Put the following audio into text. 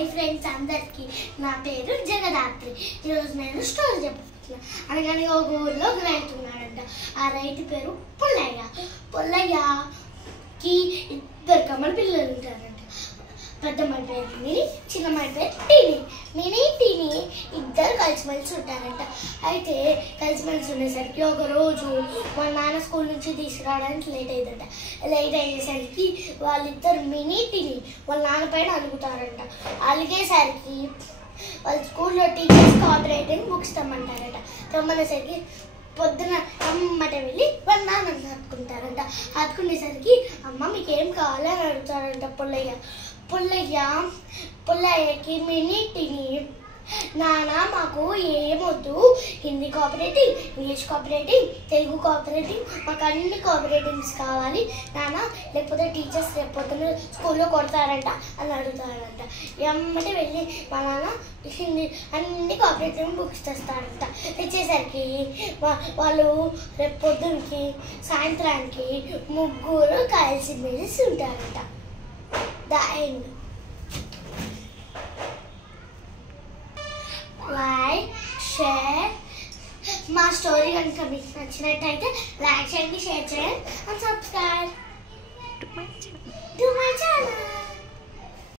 Hi friends అందరికీ, నా పేరు జగదాత్రి. ఈరోజు నేను స్టోరీ చెప్పుకుంటున్నాను. అనగానే ఒక ఊరిలో ఒక రైతు ఉన్నాడంట. ఆ రైతు పేరు పుల్లయ్య. పుల్లయ్యకి ఇద్దరు కమ్మల పిల్లలు ఉంటారంట. పెద్దమ్మాయి పేరు మిని, చిన్నమ్మాయి పేరు టీని. మిని టీని ఇద్దరు కలిసిమెలిసి ఉంటారంట. అయితే కలిసిమెలిసి ఉండేసరికి ఒకరోజు మా నాన్న స్కూల్ నుంచి తీసుకురావడానికి లేట్ అయిందంట. లేట్ అయ్యేసరికి వాళ్ళిద్దరు మిని టీని వాళ్ళ నాన్న పైన అలుగుతారంట. అలిగేసరికి వాళ్ళ స్కూల్లో టీచర్స్ కోఆపరేటింగ్ బుక్స్ తెమ్మంటారట. తెమ్మనేసరికి పొద్దున అమ్మట వెళ్ళి వాళ్ళ నాన్న హత్తుకుంటారంట. హత్తుకునేసరికి అమ్మ మీకేం కావాలని అడుగుతారంట పుల్లయ్యకి మిని టీని నాన్న మాకు ఏమొద్దు, Hindi cooperative, English cooperative, Telugu cooperative, మాకు అన్ని కోఆపరేటివ్స్ కావాలి నాన్న, లేకపోతే టీచర్స్ రేపు పొద్దున్న స్కూల్లో కొడతారంట అని అడుగుతారంట. ఎమ్మటే వెళ్ళి మా నాన్న హిందీ అన్ని కోఆపరేటివ్ బుక్స్ తెస్తారంట. తెచ్చేసరికి వాళ్ళు రేపు పొద్దున్నకి సాయంత్రానికి ముగ్గురు కలిసిమెలిసి ఉంటారంట. The end. Like, share. మా స్టోరీ కనుక మీకు నచ్చినట్టయితే లైక్ చేయండి, షేర్ చేయండి and subscribe to my channel.